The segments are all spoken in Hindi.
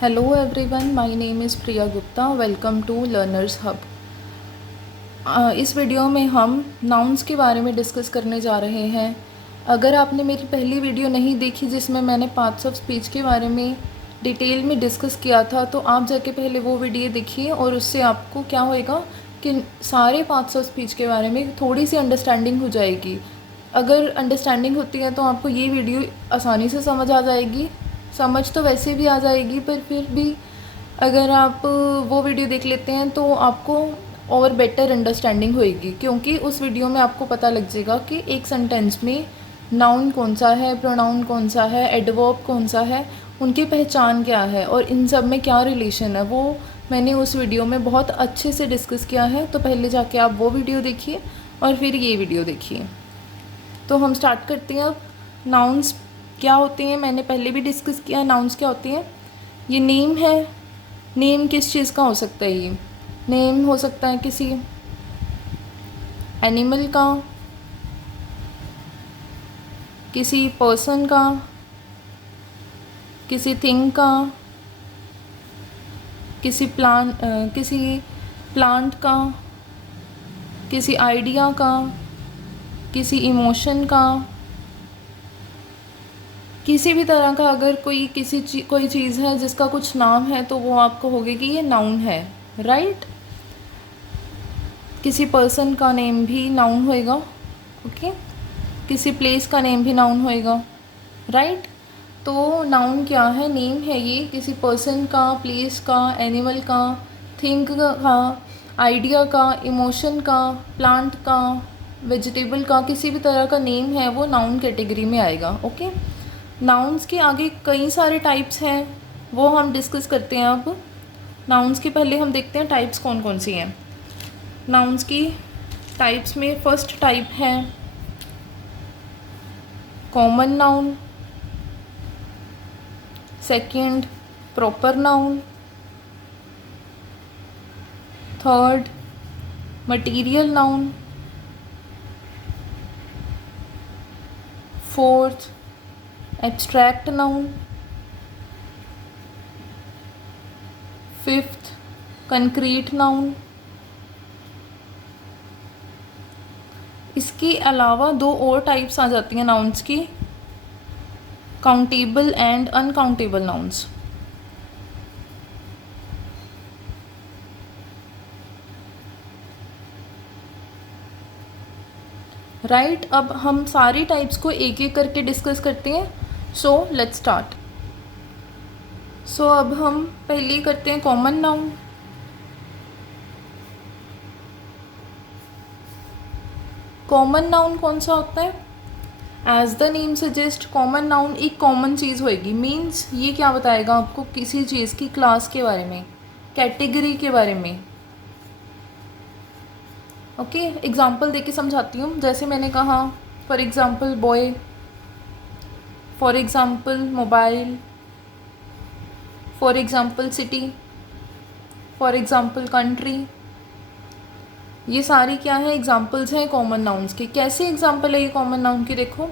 Hello everyone, my name is Priya Gupta. Welcome to Learners Hub. इस वीडियो में हम नाउन्स के बारे में डिस्कस करने जा रहे हैं। अगर आपने मेरी पहली वीडियो नहीं देखी जिसमें मैंने पार्ट्स ऑफ स्पीच के बारे में डिटेल में डिस्कस किया था, तो आप जाके पहले वो वीडियो देखिए और उससे आपको क्या होएगा कि सारे पार्ट्स ऑफ स्पीच के बारे में थोड़ी सी अंडरस्टैंडिंग हो जाएगी। अगर अंडरस्टैंडिंग होती है तो आपको ये वीडियो आसानी से समझ आ जाएगी। समझ तो वैसे भी आ जाएगी, पर फिर भी अगर आप वो वीडियो देख लेते हैं तो आपको और बेटर अंडरस्टैंडिंग होएगी, क्योंकि उस वीडियो में आपको पता लग जाएगा कि एक सेंटेंस में नाउन कौन सा है, प्रोनाउन कौन सा है, एडवर्ब कौन सा है, उनकी पहचान क्या है और इन सब में क्या रिलेशन है। वो मैंने उस वीडियो में बहुत अच्छे से डिस्कस किया है। तो पहले जाके आप वो वीडियो देखिए और फिर ये वीडियो देखिए। तो हम स्टार्ट करते हैं। अब नाउन्स क्या होते हैं मैंने पहले भी डिस्कस किया। नाउन्स क्या होते हैं? ये नेम है। नेम किस चीज़ का हो सकता है? ये नेम हो सकता है किसी एनिमल का, किसी पर्सन का, किसी थिंग का, किसी प्लांट का, किसी आइडिया का, किसी इमोशन का, किसी भी तरह का। अगर कोई कोई चीज़ है जिसका कुछ नाम है तो वो आपको होगी कि ये नाउन है, राइट। किसी पर्सन का नेम भी नाउन होएगा, ओके। किसी प्लेस का नेम भी नाउन होएगा, राइट। तो नाउन क्या है? नेम है ये किसी पर्सन का, प्लेस का, एनिमल का, थिंग का, आइडिया का, इमोशन का, प्लांट का, वेजिटेबल का, किसी भी तरह का नेम है वो नाउन कैटेगरी में आएगा, ओके। नाउन्स के आगे कई सारे टाइप्स हैं, वो हम डिस्कस करते हैं। अब नाउन्स के पहले हम देखते हैं टाइप्स कौन कौन सी हैं। नाउन्स की टाइप्स में फर्स्ट टाइप है common noun, second proper noun, third material noun, fourth abstract noun, fifth concrete noun. इसके अलावा दो और टाइप्स आ जाती हैं नाउन्स की, countable and uncountable nouns. Right, अब हम सारी टाइप्स को एक एक करके डिस्कस करते हैं। So let's start. सो अब हम पहले करते हैं कॉमन नाउन। कॉमन नाउन कौन सा होता है? As the name suggest, common noun एक कॉमन चीज़ होएगी। मीन्स ये क्या बताएगा आपको? किसी चीज़ की क्लास के बारे में, कैटेगरी के बारे में, ओके। एग्जाम्पल देके समझाती हूँ। जैसे मैंने कहा for example boy, for example mobile, for example city, for example country. ये सारी क्या है? एग्जाम्पल्स हैं कॉमन नाउन्स के। कैसे एग्जाम्पल है ये कॉमन नाउन की? देखो,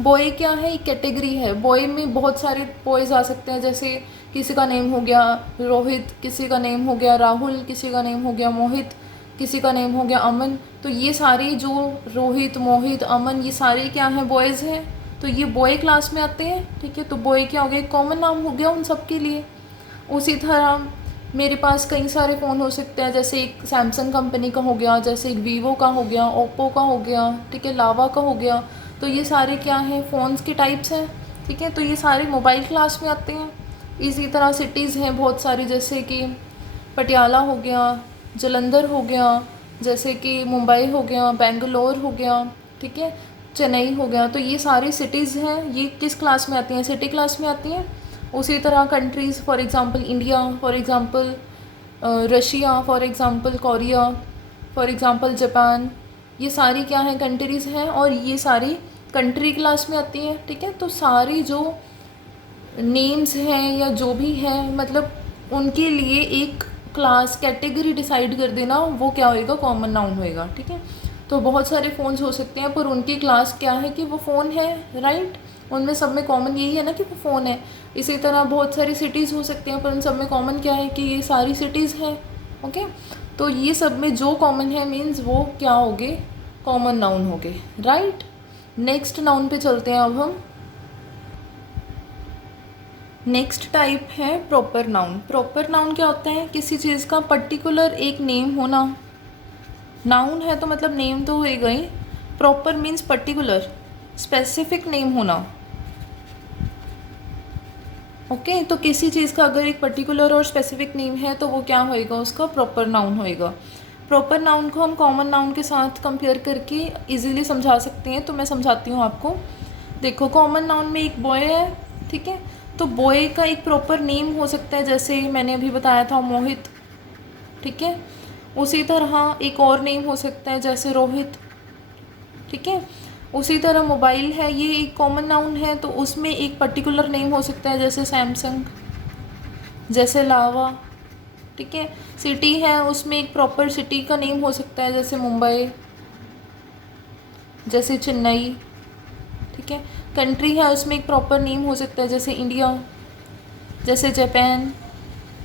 बॉय क्या है? एक कैटेगरी है। बॉय में बहुत सारे बॉयज़ आ सकते हैं। जैसे किसी का नेम हो गया रोहित, किसी का नेम हो गया राहुल, किसी का नेम हो गया मोहित, किसी का नेम हो गया अमन। तो ये सारे जो रोहित, मोहित, अमन, ये सारे क्या हैं? बॉयज़ हैं। तो ये बॉय क्लास में आते हैं, ठीक है। तो बॉय क्या हो गया? कॉमन नाम हो गया उन सब के लिए। उसी तरह मेरे पास कई सारे फ़ोन हो सकते हैं। जैसे एक सैमसंग कंपनी का हो गया, जैसे एक वीवो का हो गया, ओप्पो का हो गया, ठीक है, लावा का हो गया। तो ये सारे क्या हैं? फ़ोन्स के टाइप्स हैं, ठीक है। तो ये सारे मोबाइल क्लास में आते हैं। इसी तरह सिटीज़ हैं बहुत सारी, जैसे कि पटियाला हो गया, जलंधर हो गया, जैसे कि मुंबई हो गया, बेंगलोर हो गया, ठीक है, चेन्नई हो गया। तो ये सारी सिटीज़ हैं, ये किस क्लास में आती हैं? सिटी क्लास में आती हैं। उसी तरह countries, for example India, for example Russia, for example Korea, for example Japan, ये सारी क्या हैं? कंट्रीज़ हैं और ये सारी कंट्री क्लास में आती हैं, ठीक है। तो सारी जो नेम्स हैं या जो भी हैं, मतलब उनके लिए एक क्लास कैटेगरी डिसाइड कर देना, वो क्या होएगा? कॉमन नाउन होएगा, ठीक है। तो बहुत सारे फ़ोन्स हो सकते हैं पर उनकी क्लास क्या है कि वो फ़ोन है, राइट। उनमें सब में कॉमन यही है ना कि वो फ़ोन है। इसी तरह बहुत सारी सिटीज़ हो सकती हैं, पर उन सब में कॉमन क्या है कि ये सारी सिटीज़ हैं। ओके, तो ये सब में जो कॉमन है मीन्स वो क्या हो गए, कॉमन नाउन हो गए, राइट। नेक्स्ट नाउन पे चलते हैं अब हम। नेक्स्ट टाइप है प्रॉपर नाउन। प्रॉपर नाउन क्या होता है, किसी चीज़ का पर्टिकुलर एक नेम होना। नाउन है तो मतलब नेम तो होएगा ही, proper means particular, specific name होना। ओके, तो किसी चीज़ का अगर एक पर्टिकुलर और स्पेसिफिक नेम है तो वो क्या होएगा, उसका प्रॉपर नाउन होएगा। प्रॉपर नाउन को हम कॉमन नाउन के साथ कंपेयर करके इजीली समझा सकते हैं, तो मैं समझाती हूँ आपको। देखो, कॉमन नाउन में एक बॉय है, ठीक है, तो बॉय का एक प्रॉपर नेम हो सकता है, जैसे मैंने अभी बताया था मोहित, ठीक है। उसी तरह एक और नेम हो सकता है जैसे रोहित, ठीक है। उसी तरह मोबाइल है, ये एक कॉमन नाउन है, तो उसमें एक पर्टिकुलर नेम हो सकता है जैसे सैमसंग, जैसे लावा, ठीक है। सिटी है, उसमें एक प्रॉपर सिटी का नेम हो सकता है जैसे मुंबई, जैसे चेन्नई, ठीक है। कंट्री है, उसमें एक प्रॉपर नेम हो सकता है जैसे इंडिया, जैसे जापान,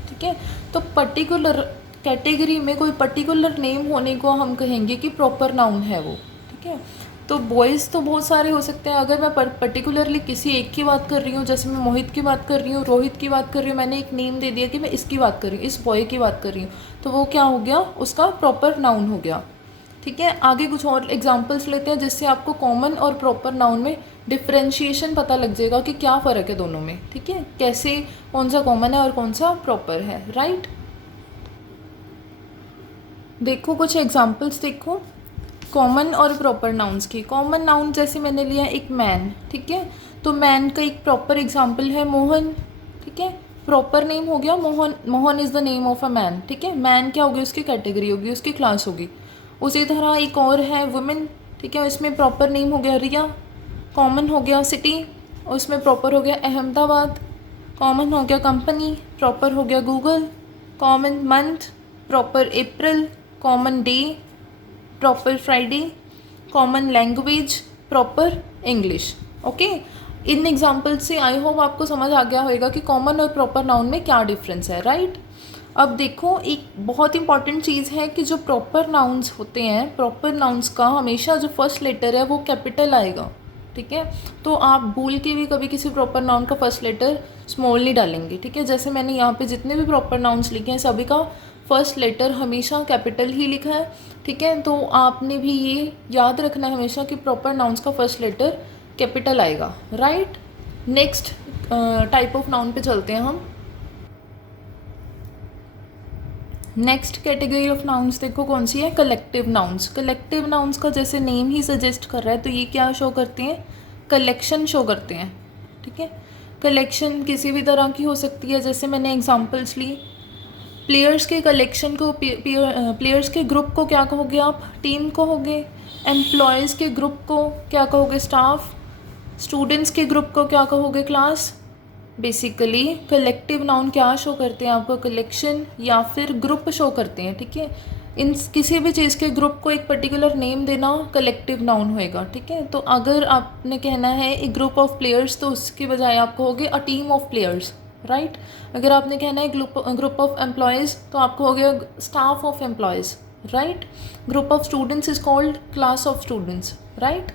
ठीक है। तो पर्टिकुलर कैटेगरी में कोई पर्टिकुलर नेम होने को हम कहेंगे कि प्रॉपर नाउन है वो, ठीक है। तो बॉयज़ तो बहुत सारे हो सकते हैं, अगर मैं पर्टिकुलरली किसी एक की बात कर रही हूँ, जैसे मैं मोहित की बात कर रही हूँ, रोहित की बात कर रही हूँ, मैंने एक नेम दे दिया कि मैं इसकी बात कर रही हूँ, इस बॉय की बात कर रही हूँ, तो वो क्या हो गया, उसका प्रॉपर नाउन हो गया, ठीक है। आगे कुछ और एग्जाम्पल्स लेते हैं जिससे आपको कॉमन और प्रॉपर नाउन में डिफ्रेंशिएशन पता लग जाएगा कि क्या फ़र्क है दोनों में, ठीक है, कैसे कौन सा कॉमन है और कौन सा प्रॉपर है, राइट। देखो कुछ एग्जाम्पल्स देखो कॉमन और प्रॉपर नाउन्स की। कॉमन नाउन जैसे मैंने लिया एक मैन, ठीक है, तो मैन का एक प्रॉपर एग्जाम्पल है मोहन, ठीक है। प्रॉपर नेम हो गया Mohan, Mohan is the name of a man, ठीक है। मैन क्या होगी, उसकी कैटेगरी होगी, उसकी क्लास होगी। उसी तरह एक और है वुमेन, ठीक है, इसमें प्रॉपर नेम हो गया रिया। कॉमन हो गया सिटी, उसमें प्रॉपर हो गया अहमदाबाद। कॉमन हो गया कंपनी, प्रॉपर हो गया Google. Common month, proper April. Common day, proper Friday. Common language, proper English. Okay, in example से आई होप आपको समझ आ गया होगा कि कॉमन और प्रॉपर नाउन में क्या डिफरेंस है, राइट। अब देखो, एक बहुत इंपॉर्टेंट चीज़ है कि जो प्रॉपर नाउन्स होते हैं, प्रॉपर नाउन्स का हमेशा जो फर्स्ट लेटर है वो कैपिटल आएगा, ठीक है। तो आप भूल के भी कभी किसी प्रॉपर नाउन का फर्स्ट लेटर स्मॉल नहीं डालेंगे, ठीक है। जैसे मैंने यहाँ पे जितने भी प्रॉपर नाउन्स लिखे हैं सभी का फर्स्ट लेटर हमेशा कैपिटल ही लिखा है, ठीक है। तो आपने भी ये याद रखना है हमेशा कि प्रॉपर नाउन्स का फर्स्ट लेटर कैपिटल आएगा, right. Next type of noun पे चलते हैं हम। नेक्स्ट कैटेगरी ऑफ नाउन्स देखो कौन सी है, कलेक्टिव नाउन्स। कलेक्टिव नाउन्स का जैसे नेम ही सजेस्ट कर रहा है, तो ये क्या शो करते हैं, कलेक्शन शो करते हैं, ठीक है। कलेक्शन किसी भी तरह की हो सकती है, जैसे मैंने एग्जांपल्स ली। प्लेयर्स के कलेक्शन को, प्लेयर्स के ग्रुप को क्या कहोगे आप, टीम कहोगे। एम्प्लॉयज़ के ग्रुप को क्या कहोगे, स्टाफ। स्टूडेंट्स के ग्रुप को क्या कहोगे, क्लास। बेसिकली कलेक्टिव नाउन क्या शो करते हैं आपको, कलेक्शन या फिर ग्रुप शो करते हैं, ठीक है। इन किसी भी चीज़ के ग्रुप को एक पर्टिकुलर नेम देना कलेक्टिव नाउन होएगा, ठीक है। तो अगर आपने कहना है एक ग्रुप ऑफ प्लेयर्स, तो उसके बजाय आप कहोगे a team of players, right. अगर आपने कहना है ग्रुप ऑफ एम्प्लॉयज़, तो आप कहोगे staff of employees, right. Group of students is called class of students, right.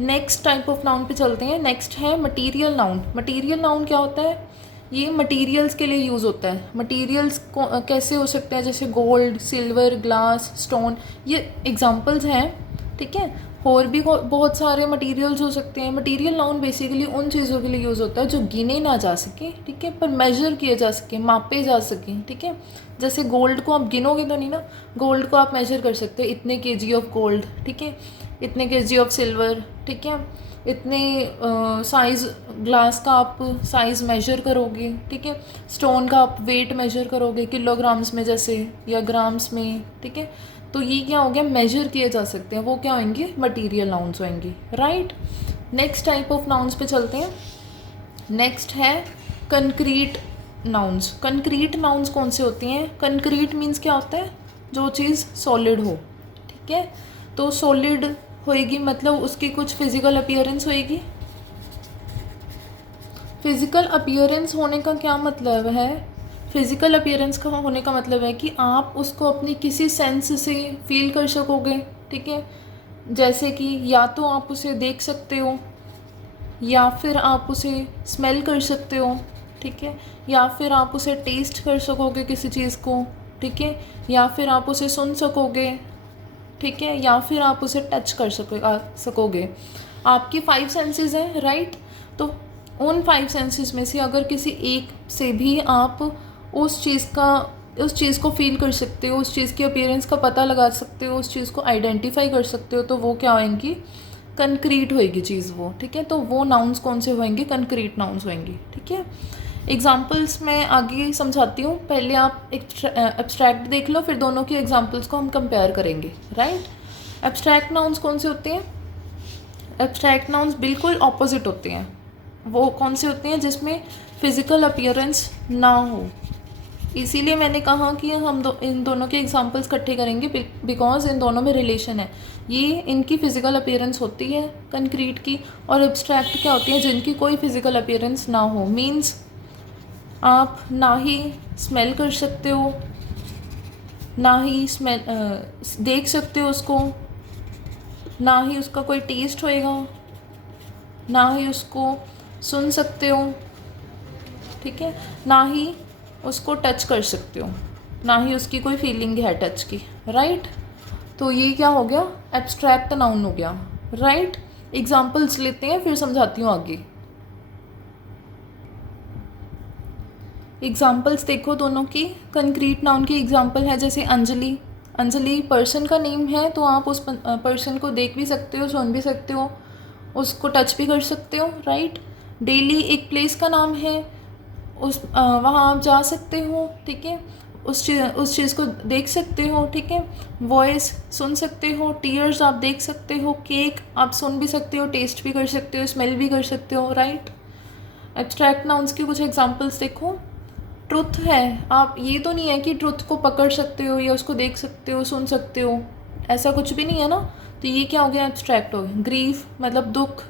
Next type of noun पे चलते हैं। नेक्स्ट है मटीरियल नाउन। मटीरियल नाउन क्या होता है, ये मटीरियल्स के लिए यूज़ होता है। मटीरियल्स कैसे हो सकते हैं, जैसे गोल्ड, सिल्वर, ग्लास, स्टोन, ये एग्जांपल्स हैं, ठीक है। और भी बहुत सारे मटीरियल्स हो सकते हैं। मटीरियल नाउन बेसिकली उन चीज़ों के लिए यूज़ होता है जो गिने ना जा सके, ठीक है, पर मेजर किए जा सके, मापे जा सके, ठीक है। जैसे गोल्ड को आप गिनोगे तो नहीं ना, गोल्ड को आप मेजर कर सकते हैं, इतने केजी ऑफ गोल्ड, ठीक है, इतने केजी ऑफ सिल्वर, ठीक है, इतने साइज़ ग्लास का आप साइज़ मेजर करोगे, ठीक है। स्टोन का आप वेट मेजर करोगे किलोग्राम्स में जैसे, या ग्राम्स में, ठीक है। तो ये क्या हो गया, मेजर किए जा सकते हैं, वो क्या होंगे, मटीरियल नाउन्स होंगे, right. Next type of nouns पे चलते हैं। नेक्स्ट है कंक्रीट नाउन्स। कंक्रीट नाउन्स कौन से होते हैं, कंक्रीट मीन्स क्या होता है, जो चीज़ सॉलिड हो, ठीक है। तो सॉलिड होएगी मतलब उसकी कुछ फिजिकल अपीयरेंस होएगी, फिज़िकल अपीयरेंस होने का क्या मतलब है? फिज़िकल अपीयरेंस का होने का मतलब है कि आप उसको अपनी किसी सेंस से फील कर सकोगे, ठीक है? जैसे कि या तो आप उसे देख सकते हो, या फिर आप उसे स्मेल कर सकते हो, ठीक है? या फिर आप उसे टेस्ट कर सकोगे किसी चीज़ को, ठीक है? या फिर आप उसे सुन सकोगे, ठीक है? या फिर आप उसे टच कर सकोगे। आपकी 5 सेंसेस हैं, राइट? तो उन 5 सेंसेस में से अगर किसी एक से भी आप उस चीज़ को फ़ील कर सकते हो, उस चीज़ की अपीयरेंस का पता लगा सकते हो, उस चीज़ को आइडेंटिफाई कर सकते हो, तो वो क्या होएंगी? कंक्रीट होएगी चीज़ वो, ठीक है? तो वो नाउन्स कौन से होएंगे? कंक्रीट नाउन्स होएंगे, ठीक है? एग्जाम्पल्स मैं आगे समझाती हूँ, पहले आप एब्स्ट्रैक्ट देख लो, फिर दोनों की एग्जाम्पल्स को हम कंपेयर करेंगे, राइट? एब्स्ट्रैक्ट नाउन्स कौन से होते हैं? एब्स्ट्रैक्ट नाउन्स बिल्कुल ऑपोजिट होते हैं। वो कौन से होते हैं? जिसमें फिज़िकल अपीयरेंस ना हो। इसीलिए मैंने कहा कि इन दोनों के एग्जांपल्स इकट्ठे करेंगे, बिकॉज इन दोनों में रिलेशन है। ये इनकी फ़िज़िकल अपीयरेंस होती है कंक्रीट की, और एब्स्ट्रैक्ट क्या होती है? जिनकी कोई फ़िज़िकल अपीयरेंस ना हो। मीन्स आप ना ही स्मेल कर सकते हो, ना ही देख सकते हो उसको, ना ही उसका कोई टेस्ट होएगा, ना ही उसको सुन सकते हो, ठीक है? ना ही उसको टच कर सकते हो, ना ही उसकी कोई फीलिंग है टच की, राइट? तो ये क्या हो गया? एब्स्ट्रैक्ट नाउन हो गया, राइट? एग्जाम्पल्स लेते हैं, फिर समझाती हूँ आगे। एग्जाम्पल्स देखो दोनों की। कंक्रीट नाउन की एग्जाम्पल है जैसे अंजलि। अंजलि पर्सन का नेम है, तो आप उस पर्सन को देख भी सकते हो, सुन भी सकते हो, उसको टच भी कर सकते हो, राइट? डेली एक प्लेस का नाम है, वहाँ आप जा सकते हो, ठीक है? उस चीज़ को देख सकते हो, ठीक है? वॉइस सुन सकते हो, टीयर्स आप देख सकते हो, केक आप सुन भी सकते हो, टेस्ट भी कर सकते हो, स्मेल भी कर सकते हो, राइट? एब्स्ट्रैक्ट नाउन्स की कुछ एग्जांपल्स देखो। ट्रुथ है, आप ये तो नहीं है कि ट्रुथ को पकड़ सकते हो या उसको देख सकते हो, सुन सकते हो, ऐसा कुछ भी नहीं है ना। तो ये क्या हो गया? एब्स्ट्रैक्ट हो गया। ग्रीफ मतलब दुख,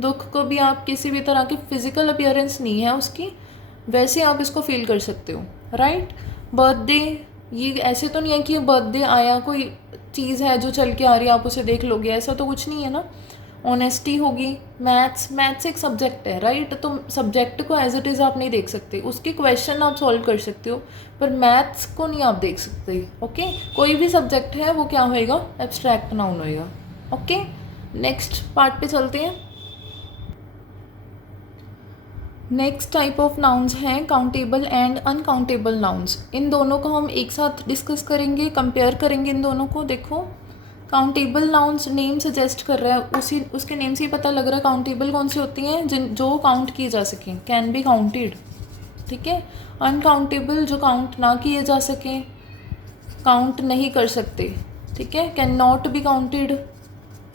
दुख को भी आप किसी भी तरह की फिजिकल अपीयरेंस नहीं है उसकी, वैसे आप इसको फील कर सकते हो, राइट? बर्थडे, ये ऐसे तो नहीं है कि ये बर्थडे आया कोई चीज़ है जो चल के आ रही है, आप उसे देख लोगे, ऐसा तो कुछ नहीं है ना। ऑनेस्टी होगी। मैथ्स एक सब्जेक्ट है, राइट? तो सब्जेक्ट को एज इट इज़ आप नहीं देख सकते, उसके क्वेश्चन आप सॉल्व कर सकते हो, पर मैथ्स को नहीं आप देख सकते, ओके? कोई भी सब्जेक्ट है वो क्या होएगा? एब्स्ट्रैक्ट नाउन होएगा, ओके? नेक्स्ट पार्ट पे चलते हैं। नेक्स्ट टाइप ऑफ नाउन्स हैं काउंटेबल एंड अनकाउंटेबल नाउन्स। इन दोनों को हम एक साथ डिस्कस करेंगे, कंपेयर करेंगे इन दोनों को। देखो, काउंटेबल नाउन्स नेम सजेस्ट कर रहा है, उसके नेम से ही पता लग रहा है काउंटेबल कौन सी होती हैं, जो काउंट की जा सकें, कैन बी काउंटेड, ठीक है? अनकाउंटेबल जो काउंट ना किए जा सकें, काउंट नहीं कर सकते, ठीक है? Can not be counted,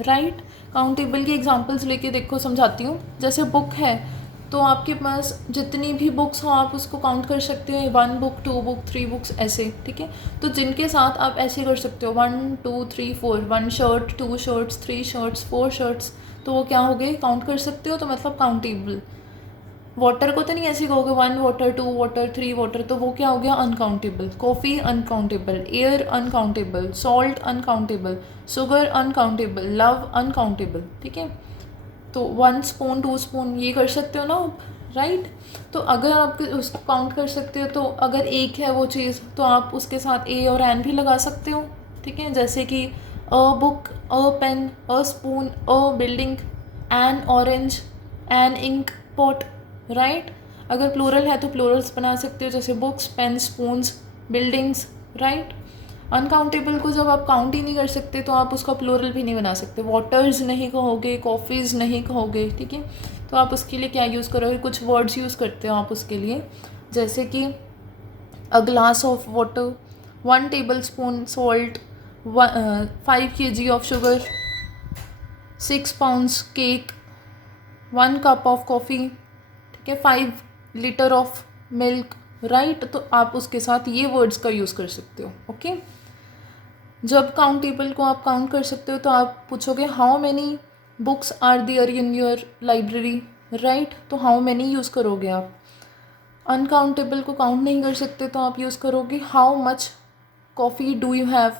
right? Countable की एग्जांपल्स लेके देखो, समझाती हूँ। जैसे बुक है, तो आपके पास जितनी भी बुक्स हो आप उसको काउंट कर सकते हो, 1 बुक, 2 बुक, 3 बुक्स, ऐसे, ठीक है? तो जिनके साथ आप ऐसे कर सकते हो 1 2 3 4, 1 शर्ट, 2 शर्ट्स, 3 शर्ट्स, 4 शर्ट्स, तो वो क्या हो गए? काउंट कर सकते हो, तो मतलब काउंटेबल। वाटर को तो नहीं ऐसे कहोगे 1 वाटर, 2 वाटर, 3 वाटर, तो वो क्या हो गया? Uncountable. Coffee uncountable, air uncountable, salt uncountable, sugar uncountable, love uncountable, ठीक है? तो 1 स्पून, 2 स्पून, ये कर सकते हो ना आप, राइट? तो अगर आप उसको काउंट कर सकते हो, तो अगर एक है वो चीज़, तो आप उसके साथ ए और एन भी लगा सकते हो, ठीक है? जैसे कि a book, a pen, a spoon, a building, an orange, an ink pot, right? अगर प्लूरल है तो प्लूरल्स बना सकते हो, जैसे books, pen, spoons, buildings, right? Uncountable को जब आप काउंट ही नहीं कर सकते, तो आप उसका प्लूरल भी नहीं बना सकते। वाटर्स नहीं कहोगे, कॉफ़ीज़ नहीं कहोगे, ठीक है? तो आप उसके लिए क्या यूज़ करोगे? कुछ वर्ड्स यूज़ करते हो आप उसके लिए, जैसे कि a glass of water, 1 table spoon salt, 5 kg of sugar, 6 pounds cake, 1 cup of coffee, ठीक है? 5 लीटर ऑफ मिल्क, राइट? तो आप उसके साथ ये वर्ड्स का यूज़ कर सकते हो, ओके? जब काउंटेबल को आप काउंट कर सकते हो, तो आप पूछोगे how many books are there in your library, right. तो हाउ मैनी यूज़ करोगे आप। अनकाउंटेबल को काउंट नहीं कर सकते तो आप यूज़ करोगे how much coffee do you have,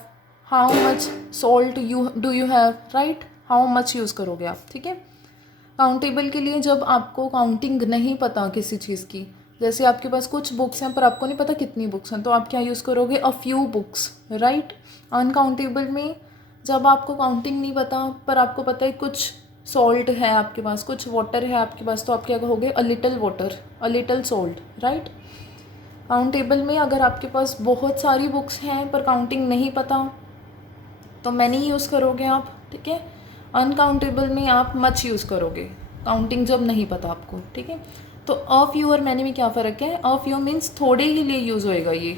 how much salt do you have, right. How much use करोगे आप, ठीक है। काउंटेबल के लिए जब आपको काउंटिंग नहीं पता किसी चीज़ की, जैसे आपके पास कुछ बुक्स हैं पर आपको नहीं पता कितनी बुक्स हैं, तो आप क्या यूज़ करोगे, a few books, right. Uncountable में जब आपको काउंटिंग नहीं पता पर आपको पता है कुछ सॉल्ट है आपके पास, कुछ वाटर है आपके पास, तो आप क्या कहोगे, a little water, a little salt, right. Countable में अगर आपके पास बहुत सारी बुक्स हैं पर काउंटिंग नहीं पता तो मैनी यूज़ करोगे आप, ठीक है। अनकाउंटेबल में आप मच यूज़ करोगे, काउंटिंग जब नहीं पता आपको, ठीक है। तो अ फ्यू और मैनी में क्या फ़र्क है, अ फ्यू मीन्स थोड़े के लिए यूज़ होएगा ये,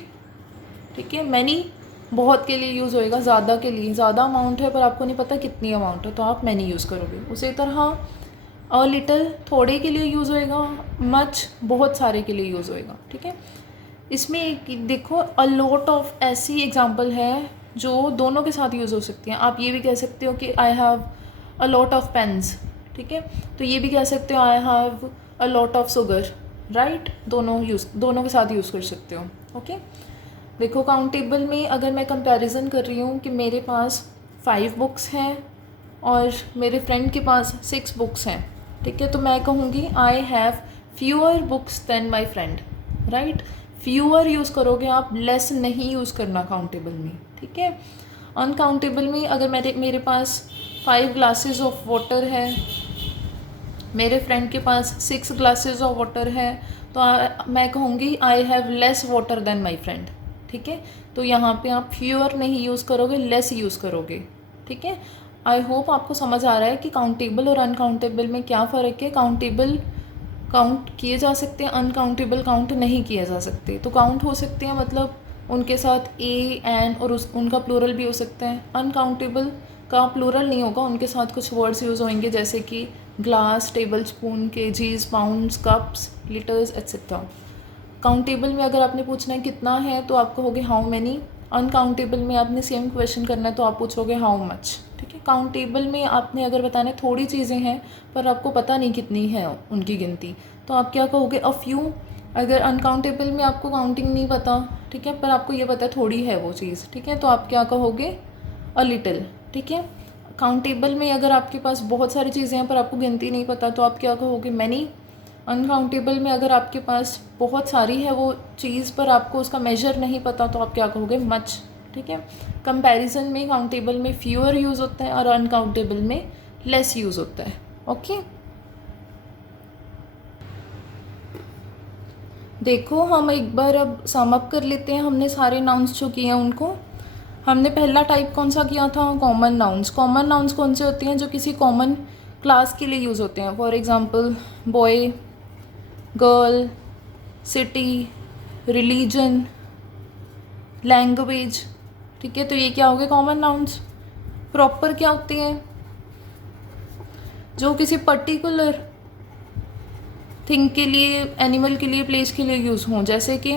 ठीक है। मैनी बहुत के लिए यूज़ होएगा, ज़्यादा के लिए, ज़्यादा अमाउंट है पर आपको नहीं पता कितनी अमाउंट है तो आप मैनी यूज़ करोगे। उसी तरह अ लिटल थोड़े के लिए यूज़ होएगा, मच बहुत सारे के लिए यूज़ होएगा, ठीक है। इसमें एक देखो अ लॉट ऑफ ऐसी एग्जांपल है जो दोनों के साथ यूज़ हो सकती हैं। आप ये भी कह सकते हो कि I have a lot of pens, ठीक है। तो ये भी कह सकते हो I have a lot of sugar, right. दोनों के साथ यूज़ कर सकते हो, ओके। देखो काउंटेबल में अगर मैं कंपैरिजन कर रही हूँ कि मेरे पास 5 बुक्स हैं और मेरे फ्रेंड के पास 6 बुक्स हैं, ठीक है, तो मैं कहूँगी I have fewer books than my friend, right. Fewer use करोगे आप, लेस नहीं यूज़ करना काउंटेबल में, ठीक है। अनकाउंटेबल में अगर मेरे पास 5 ग्लासेस ऑफ वाटर है, मेरे फ्रेंड के पास 6 ग्लासेस ऑफ वाटर है, तो मैं कहूँगी I have less water than my friend, ठीक है। तो यहाँ पे आप फ्यूअर नहीं यूज़ करोगे, लेस यूज़ करोगे, ठीक है। आई होप आपको समझ आ रहा है कि काउंटेबल और अनकाउंटेबल में क्या फ़र्क है। काउंटेबल काउंट किए जा सकते हैं, अनकाउंटेबल काउंट नहीं किए जा सकते। तो काउंट हो सकते हैं मतलब उनके साथ ए एन और उनका प्लूरल भी हो सकता है। अनकाउंटेबल का प्लूरल नहीं होगा, उनके साथ कुछ वर्ड्स यूज़ होंगे जैसे कि glass, table spoon, KGs, pounds, cups, litres etcetera. Countable में अगर आपने पूछना है कितना है तो आप कहोगे हाउ मैनी। अनकाउंटेबल में आपने सेम क्वेश्चन करना है तो आप पूछोगे हाउ मच, ठीक है। काउंटेबल में आपने अगर बताना है थोड़ी चीज़ें हैं पर आपको पता नहीं कितनी है उनकी गिनती, तो आप क्या कहोगे, अ फ्यू। अगर अनकाउंटेबल में आपको काउंटिंग नहीं पता, ठीक है, पर आपको ये पता है थोड़ी है वो चीज़, ठीक है, तो आप क्या कहोगे, अ लिटिल, ठीक है। काउंटेबल में अगर आपके पास बहुत सारी चीज़ें हैं पर आपको गिनती नहीं पता तो आप क्या कहोगे, मैनी। अनकाउंटेबल में अगर आपके पास बहुत सारी है वो चीज़ पर आपको उसका मेजर नहीं पता तो आप क्या कहोगे, मच, ठीक है। कंपैरिजन में काउंटेबल में फ्यूअर यूज़ होता है और अनकाउंटेबल में लेस यूज़ होता है, ओके। देखो हम एक बार अब सम अप कर लेते हैं, हमने सारे नाउन्स जो किए हैं उनको। हमने पहला टाइप कौन सा किया था, कॉमन नाउन्स। कॉमन नाउन्स कौन से होते हैं, जो किसी कॉमन क्लास के लिए यूज़ होते हैं। For example boy, girl, city, religion, language, ठीक है। तो ये क्या हो गए, कॉमन नाउन्स। प्रॉपर क्या होते हैं, जो किसी पर्टिकुलर थिंग के लिए, एनिमल के लिए, प्लेस के लिए यूज़ हों। जैसे कि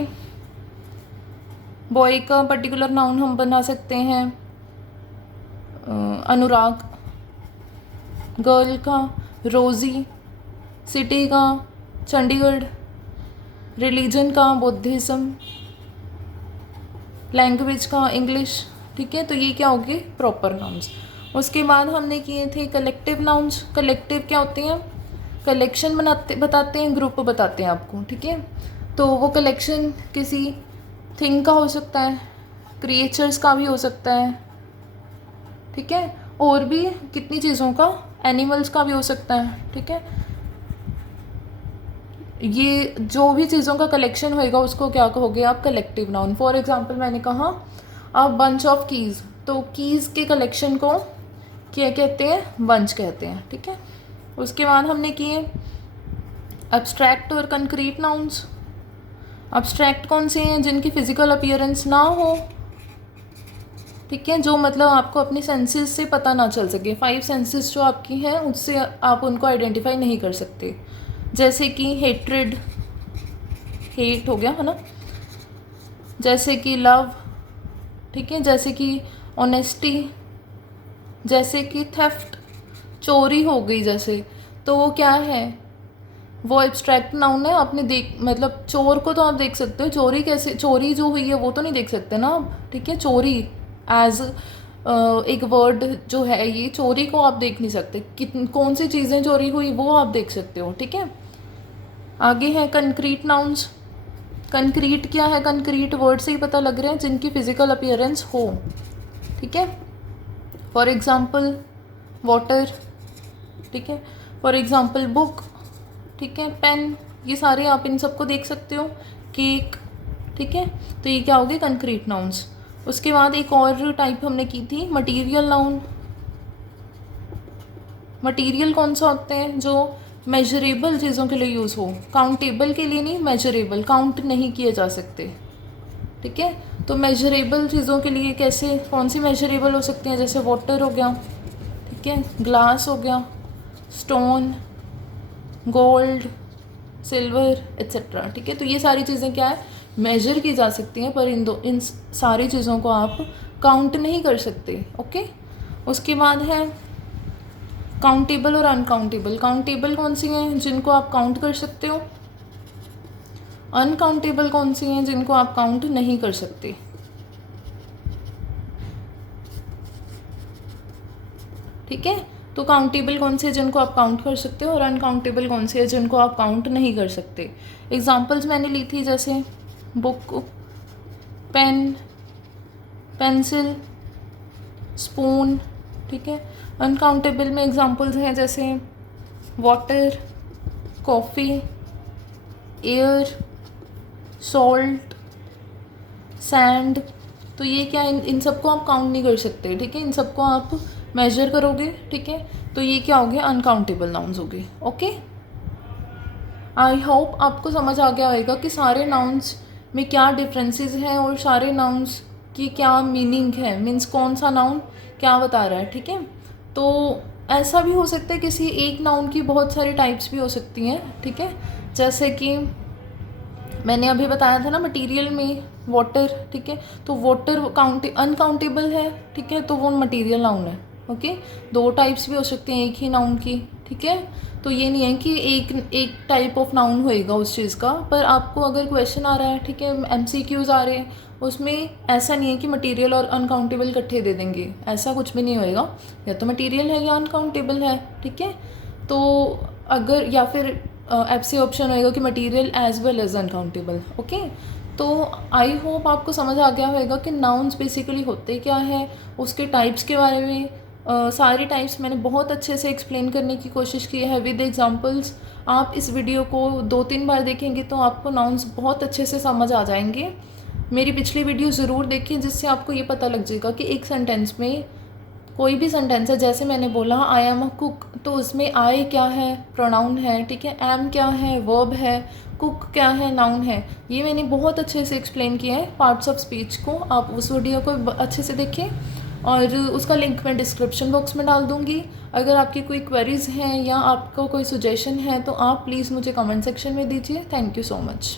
बॉय का पर्टिकुलर नाउन हम बना सकते हैं अनुराग, गर्ल का रोज़ी, सिटी का चंडीगढ़, रिलीजन का बुद्धिज़्म, लैंग्वेज का इंग्लिश, ठीक है। तो ये क्या हो गए, प्रॉपर नाउन्स। उसके बाद हमने किए थे कलेक्टिव नाउन्स। कलेक्टिव क्या होते हैं, कलेक्शन बताते हैं, ग्रुप बताते हैं आपको, ठीक है। तो वो कलेक्शन किसी थिंग का हो सकता है, क्रिएचर्स का भी हो सकता है, ठीक है, और भी कितनी चीज़ों का, एनिमल्स का भी हो सकता है, ठीक है। ये जो भी चीज़ों का कलेक्शन होएगा उसको क्या कहोगे आप, कलेक्टिव नाउन। फॉर एग्जांपल मैंने कहा अ बंच ऑफ कीज़, तो कीज़ के कलेक्शन को क्या कहते हैं, बंच कहते हैं, ठीक है। उसके बाद हमने किए एब्स्ट्रैक्ट और कंक्रीट नाउन्स। एब्स्ट्रैक्ट कौन से हैं, जिनकी फ़िज़िकल अपीयरेंस ना हो, ठीक है, जो मतलब आपको अपनी सेंसेस से पता ना चल सके। 5 सेंसेस जो आपकी हैं उससे आप उनको आइडेंटिफाई नहीं कर सकते। जैसे कि हेट्रेड, हेट हो गया है ना, जैसे कि लव, ठीक है, जैसे कि ऑनेस्टी, जैसे कि थेफ्ट, चोरी हो गई जैसे, तो वो क्या है, वो एब्स्ट्रैक्ट नाउन है, आपने देख मतलब चोर को तो आप देख सकते हो, चोरी कैसे, चोरी जो हुई है वो तो नहीं देख सकते ना आप, ठीक है। चोरी एज एक वर्ड जो है, ये चोरी को आप देख नहीं सकते, कौन सी चीज़ें चोरी हुई वो आप देख सकते हो, ठीक है। आगे है कंक्रीट नाउन्स। कंक्रीट क्या है? कंक्रीट वर्ड से ही पता लग रहा है, जिनकी फिजिकल अपीयरेंस हो, ठीक है। फॉर एग्जाम्पल वाटर, ठीक है। फॉर एग्जाम्पल बुक, ठीक है। पेन, ये सारे आप इन सबको देख सकते हो। केक, ठीक है। तो ये क्या हो गए? Concrete nouns. उसके बाद एक और टाइप हमने की थी मटीरियल नाउन। मटीरियल कौन सा होते हैं? जो मेजरेबल चीज़ों के लिए यूज़ हो, काउंटेबल के लिए नहीं, मेजरेबल, काउंट नहीं किए जा सकते, ठीक है। तो मेजरेबल चीज़ों के लिए कैसे, कौन सी मेजरेबल हो सकती हैं? जैसे वाटर हो गया, ठीक है, ग्लास हो गया, स्टोन, गोल्ड, सिल्वर एट्सेट्रा, ठीक है। तो ये सारी चीज़ें क्या है? मेजर की जा सकती हैं, पर इन सारी चीज़ों को आप काउंट नहीं कर सकते, ओके। उसके बाद है काउंटेबल और अनकाउंटेबल। काउंटेबल कौन सी हैं? जिनको आप काउंट कर सकते हो। अनकाउंटेबल कौन सी हैं? जिनको आप काउंट नहीं कर सकते, ठीक है। तो काउंटेबल कौन से हैं जिनको आप काउंट कर सकते हो, और अनकाउंटेबल कौन से हैं जिनको आप काउंट नहीं कर सकते। एग्जांपल्स मैंने ली थी, जैसे बुक, पेन, पेंसिल, स्पून, ठीक है। अनकाउंटेबल में एग्जांपल्स हैं जैसे water, coffee, air, salt, sand. तो ये क्या, इन सबको आप काउंट नहीं कर सकते, ठीक है। इन सबको आप मेजर करोगे, ठीक है। तो ये क्या हो गया? अनकाउंटेबल नाउन्स हो गए, ओके। आई होप आपको समझ आ गया होगा कि सारे नाउन्स में क्या डिफरेंसेस हैं और सारे नाउन्स की क्या मीनिंग है, मीन्स कौन सा नाउन क्या बता रहा है, ठीक है। तो ऐसा भी हो सकता है किसी एक नाउन की बहुत सारी टाइप्स भी हो सकती हैं, ठीक है। जैसे कि मैंने अभी बताया था ना मटेरियल में वाटर, ठीक है। तो वाटर अनकाउंटेबल है, ठीक है, तो वो मटेरियल नाउन है, ओके। दो टाइप्स भी हो सकते हैं एक ही नाउन की, ठीक है। तो ये नहीं है कि एक टाइप ऑफ नाउन होएगा उस चीज़ का। पर आपको अगर क्वेश्चन आ रहा है, ठीक है, MCQs आ रहे हैं, उसमें ऐसा नहीं है कि मटेरियल और अनकाउंटेबल इकट्ठे दे देंगे, ऐसा कुछ भी नहीं होएगा। या तो मटेरियल है या अनकाउंटेबल है, ठीक है। तो अगर या फिर ऐसे ऑप्शन होएगा कि material as well as uncountable, okay. तो आई होप आपको समझ आ गया होगा कि नाउन्स बेसिकली होते क्या है, उसके टाइप्स के बारे में। सारी टाइप्स मैंने बहुत अच्छे से एक्सप्लेन करने की कोशिश की है विद एग्जांपल्स। आप इस वीडियो को 2-3 बार देखेंगे तो आपको नाउन्स बहुत अच्छे से समझ आ जाएंगे। मेरी पिछली वीडियो ज़रूर देखें, जिससे आपको ये पता लग जाएगा कि एक सेंटेंस में कोई भी सेंटेंस है, जैसे मैंने बोला आई एम अ कुक, तो उसमें आई क्या है? प्रोनाउन है, ठीक है। एम क्या है? वर्ब है। कुक क्या है? नाउन है। ये मैंने बहुत अच्छे से एक्सप्लेन किया है पार्ट्स ऑफ स्पीच को। आप उस वीडियो को अच्छे से देखें और उसका लिंक मैं डिस्क्रिप्शन बॉक्स में डाल दूँगी। अगर आपकी कोई क्वेरीज़ हैं या आपका कोई सजेशन है तो आप प्लीज़ मुझे कमेंट सेक्शन में दीजिए। Thank you so much.